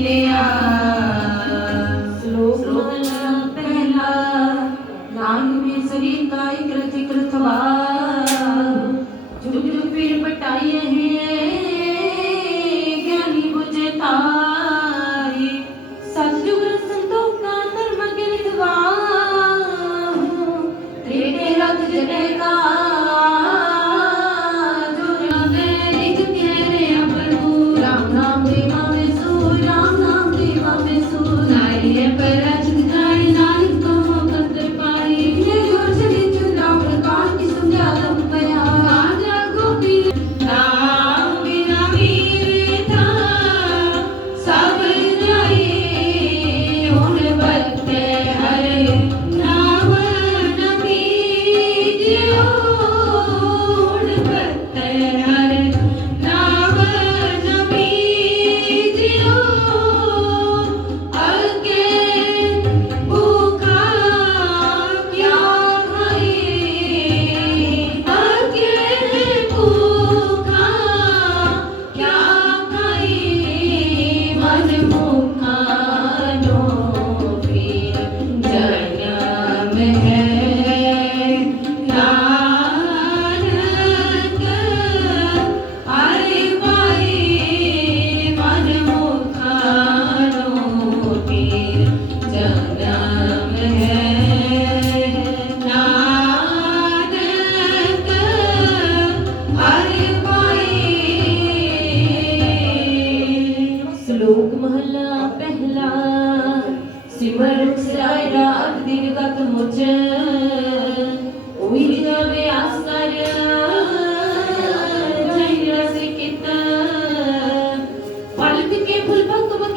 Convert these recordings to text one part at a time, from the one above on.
Yeah.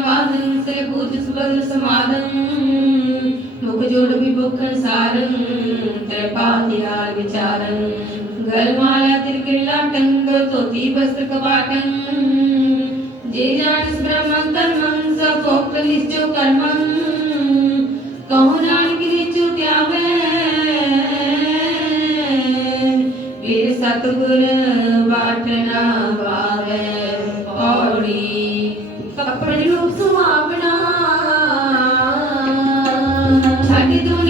साधन से पूज सुबल समाधन मुख जोड़ भी भुखन सारन त्रिपातिहार विचारन गलमाला तिरकिल्ला टंग, तोती वस्त्र कपाटन जे जानिस ब्रह्म कर्मं सपोक्त निश्चो कर्मं। कहो जान की निचो त्यावे वीर सतगुर बाटना बा Grazie.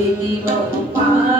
Ele não para.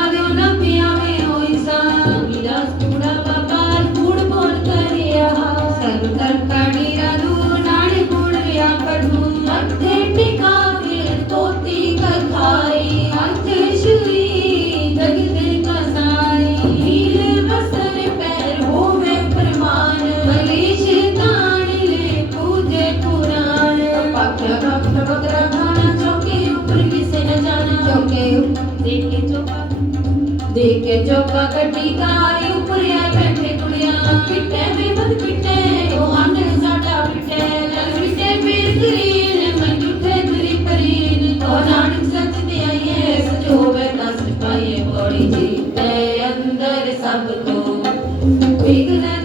ਬਕਰਾ ਖਾਣਾ ਚੌਕੇ ਉੱਪਰ ਕਿਸੇ ਨਾ ਜਾਣਾ, ਚੌਕੇ ਦੇਖ ਕੇ ਚੌਕਾ ਦੇਖ ਕੇ ਚੌਕਾ ਕੱਟੀ ਕਾਰੀ ਉੱਪਰ ਆ ਬੈਠੇ ਕੁੜੀਆਂ ਪਿੱਟੇ ਬੇਬਦ ਪਿੱਟੇ ਉਹ ਆਂਦੇ ਸਾਡਾ ਪਿੱਟੇ ਲੰਗੜੀ ਤੇ ਪੀਰ ਕਰੀਨ ਮੈਂ ਝੁੱਠੇ ਤੇਰੀ ਪਰੀਨ ਤੋ ਜਾਣ। ਸੱਚ ਤੇ ਆਈਏ ਸਚੋ ਬੈਠਾ ਸਿਪਾਈਏ ਬੋੜੀ ਜੀ ਤੇ ਅੰਦਰ ਸਭ ਤੋਂ ਵਿਗਨ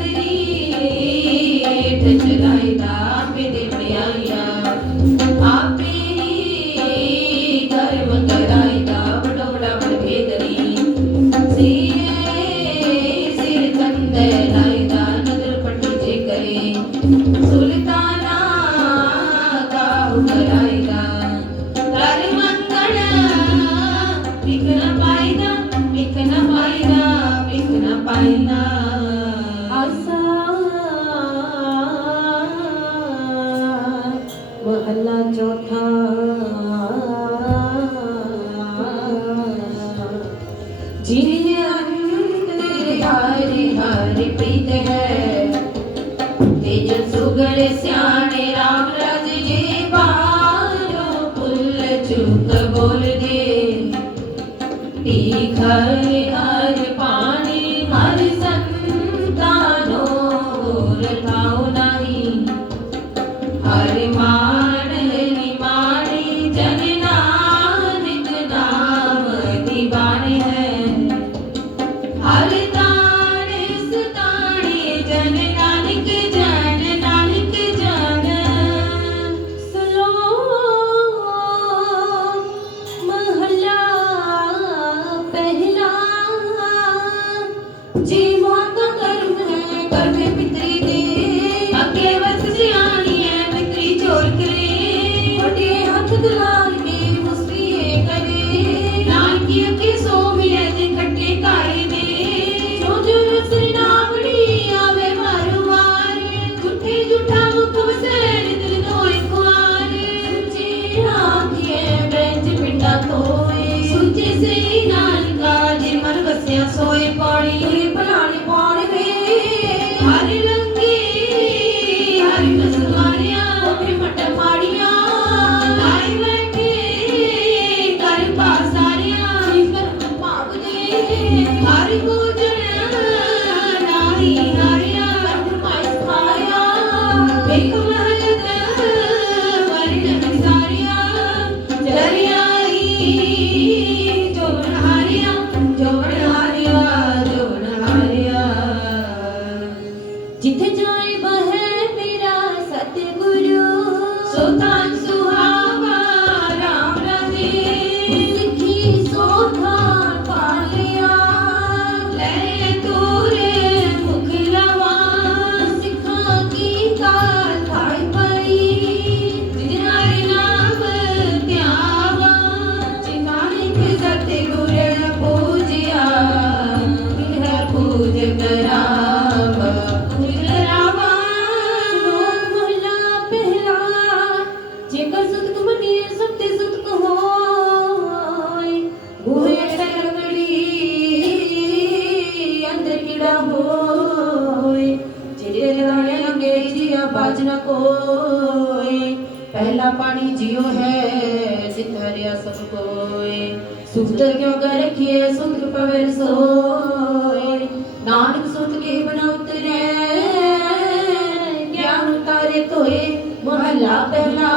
तेज सुगड़ राम रज जी बारो पुल चुक बोल दे तीख हरि पानी हरि संतानो रखाओ नहीं। हरि मान निमाणी जन नानक नाम दीवाने है। हर ਜੀਆ ਪਹਿਲਾ ਪਾਣੀ ਜਿਉ ਹੈ ਜਿਤ ਹਰਿਆ ਸਭ ਕੋਏ ਸੁਖਦਰ ਕਿਉ ਕਰ ਰਖੀਏ, ਸੁਖ ਪਵਰ ਸੋਏ। ਨਾਨਕ ਸੁਤ ਕੇ ਬਨ ਉਤਰੈ, ਗਿਆਨ ਉਤਾਰੇ ਤੋਏ ਮਹਲਾ ਪਹਿਲਾ।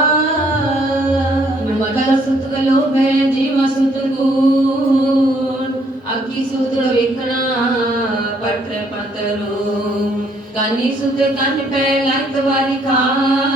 ਮਮਤਾ ਸੁਤ ਗਲੋ, ਮੈਂ ਜੀਵ ਸੁਤ ਗੁਣ ਅਕੀ ਸੁਤ ਵੇਖਣਾ ਸੁਤ ਕੰਨ ਪੈ ਲੰਤ ਵਾਰੀ ਖਾਈ